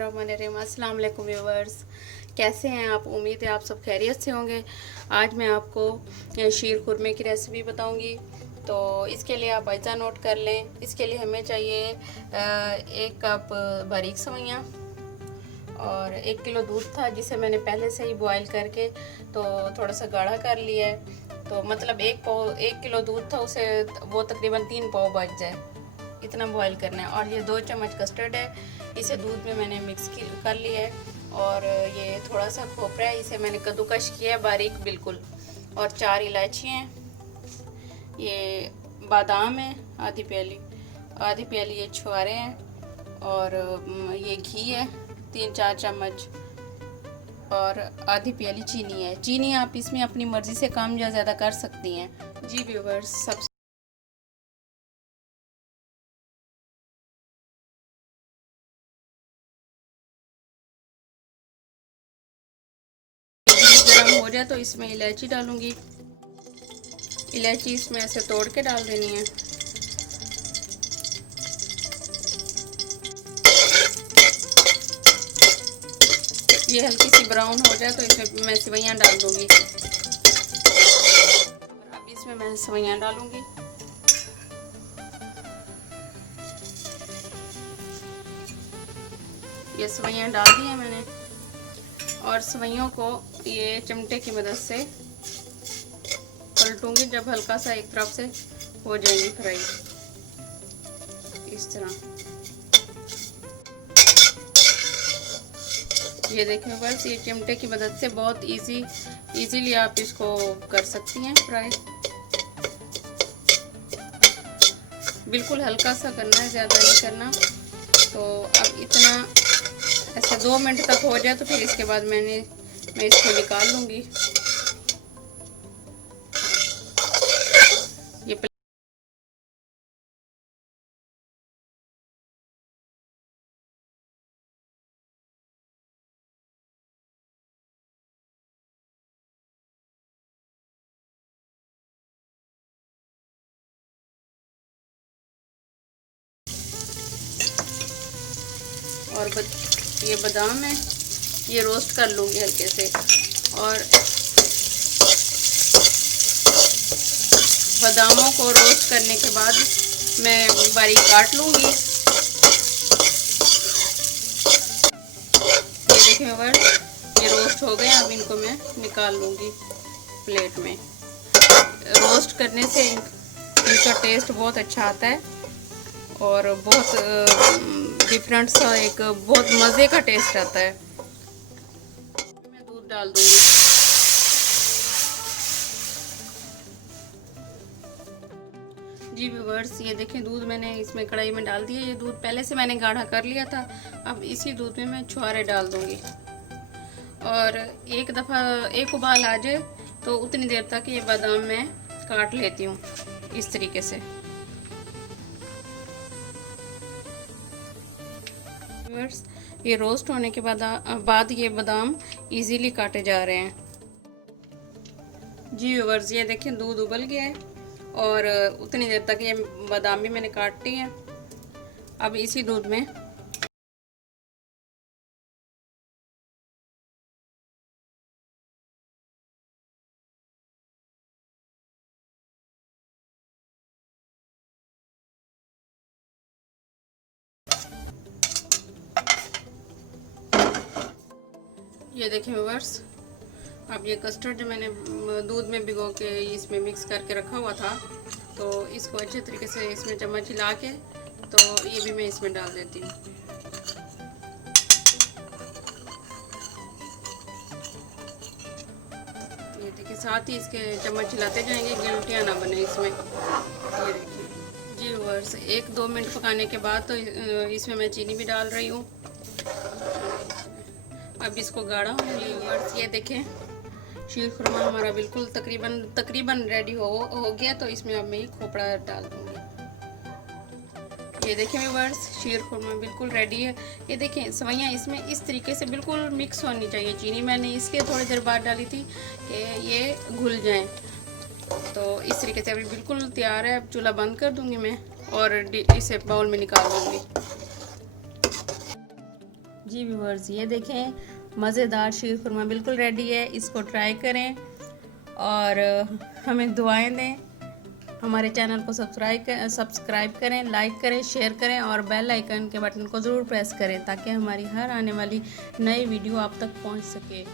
अस्सलाम वालेकुम व्यूवर्स, कैसे हैं आप। उम्मीद है आप सब खैरियत से होंगे। आज मैं आपको शीर खुरमे की रेसिपी बताऊंगी। तो इसके लिए आप अज्जा नोट कर लें। इसके लिए हमें चाहिए 1 कप बारीक सवैयाँ और 1 किलो दूध था जिसे मैंने पहले से ही बॉईल करके तो थोड़ा सा गाढ़ा कर लिया है। तो मतलब 1 किलो दूध था, उसे वो तकरीबन 3 पाव बच जाए इतना बॉईल करना है। और ये 2 चम्मच कस्टर्ड है, इसे दूध में मैंने मिक्स कर लिया है। और ये थोड़ा सा खोपरा है, इसे मैंने कद्दूकश किया है बारीक बिल्कुल। और 4 इलायची हैं, ये बादाम है आधी प्याली ये छुआरे हैं। और ये घी है 3-4 चम्मच और आधी प्याली चीनी है। चीनी आप इसमें अपनी मर्ज़ी से कम या ज़्यादा कर सकती हैं। जी व्यूवर्स, सब गर्म हो जाए तो इसमें इलायची डालूंगी। इलायची इसमें ऐसे तोड़ के डाल देनी है। ये हल्की सी ब्राउन हो जाए तो इसमें मैं सेवइयाँ डाल दूंगी। अब इसमें मैं सेवइयाँ डालूंगी। ये सेवइयाँ डाल दी हैं मैंने और सेवइयों को ये चिमटे की मदद से पलटूंगी। जब हल्का सा एक तरफ से हो जाएंगी फ्राई इस तरह। ये देखें बस, ये चिमटे की मदद से बहुत इजीली आप इसको कर सकती हैं फ्राई। बिल्कुल हल्का सा करना है, ज़्यादा नहीं करना। तो अब इतना ऐसा 2 मिनट तक हो जाए तो फिर इसके बाद मैं इसको निकाल लूँगी। ये और ये बादाम है, ये रोस्ट कर लूँगी हल्के से। और बादामों को रोस्ट करने के बाद मैं बारीक काट लूँगी। ये देखें बस, ये रोस्ट हो गए। अब इनको मैं निकाल लूँगी प्लेट में। रोस्ट करने से इनका टेस्ट बहुत अच्छा आता है और बहुत डिफरेंट सा एक बहुत मज़े का टेस्ट आता है। मैं दूध डाल दूँगी। जी व्यूवर्स, ये देखें दूध मैंने इसमें कढ़ाई में डाल दिया। ये दूध पहले से मैंने गाढ़ा कर लिया था। अब इसी दूध में मैं छुआरे डाल दूँगी और एक उबाल आ जाए तो उतनी देर तक ये बादाम मैं काट लेती हूँ इस तरीके से। व्यूअर्स, ये रोस्ट होने के बाद ये बादाम इजीली काटे जा रहे हैं। जी व्यूअर्स, ये देखें दूध उबल गया है और उतनी देर तक ये बादाम भी मैंने काट ली है। अब इसी दूध में ये देखें व्यूअर्स, अब ये कस्टर्ड जो मैंने दूध में भिगो के इसमें मिक्स करके रखा हुआ था, तो इसको अच्छे तरीके से इसमें चम्मच हिला के तो ये भी मैं इसमें डाल देती हूँ। ये देखिए, साथ ही इसके चम्मच हिलाते जाएंगे, गिलटियाँ ना बने इसमें। ये देखिए जी व्यूअर्स, 1-2 मिनट पकाने के बाद तो इसमें मैं चीनी भी डाल रही हूँ। अब इसको गाढ़ा होने व्यूअर्स, ये देखें शीर खुरमा हमारा बिल्कुल तकरीबन रेडी हो गया। तो इसमें अब मैं ये खोपड़ा डाल दूँगी। ये देखें व्यूअर्स, शीर खुरमा बिल्कुल रेडी है। ये देखें सवैयाँ इसमें इस तरीके से बिल्कुल मिक्स होनी चाहिए। चीनी मैंने इसलिए थोड़ी देर बाद डाली थी कि ये घुल जाएं। तो इस तरीके से अभी बिल्कुल तैयार है। अब चूल्हा बंद कर दूँगी मैं और इसे बाउल में निकाल लूँगी। जी व्यूअर्स, ये देखें मज़ेदार शीर खुरमा बिल्कुल रेडी है। इसको ट्राई करें और हमें दुआएं दें। हमारे चैनल को सब्सक्राइब करें, लाइक करें, शेयर करें और बेल आइकन के बटन को ज़रूर प्रेस करें ताकि हमारी हर आने वाली नई वीडियो आप तक पहुंच सके।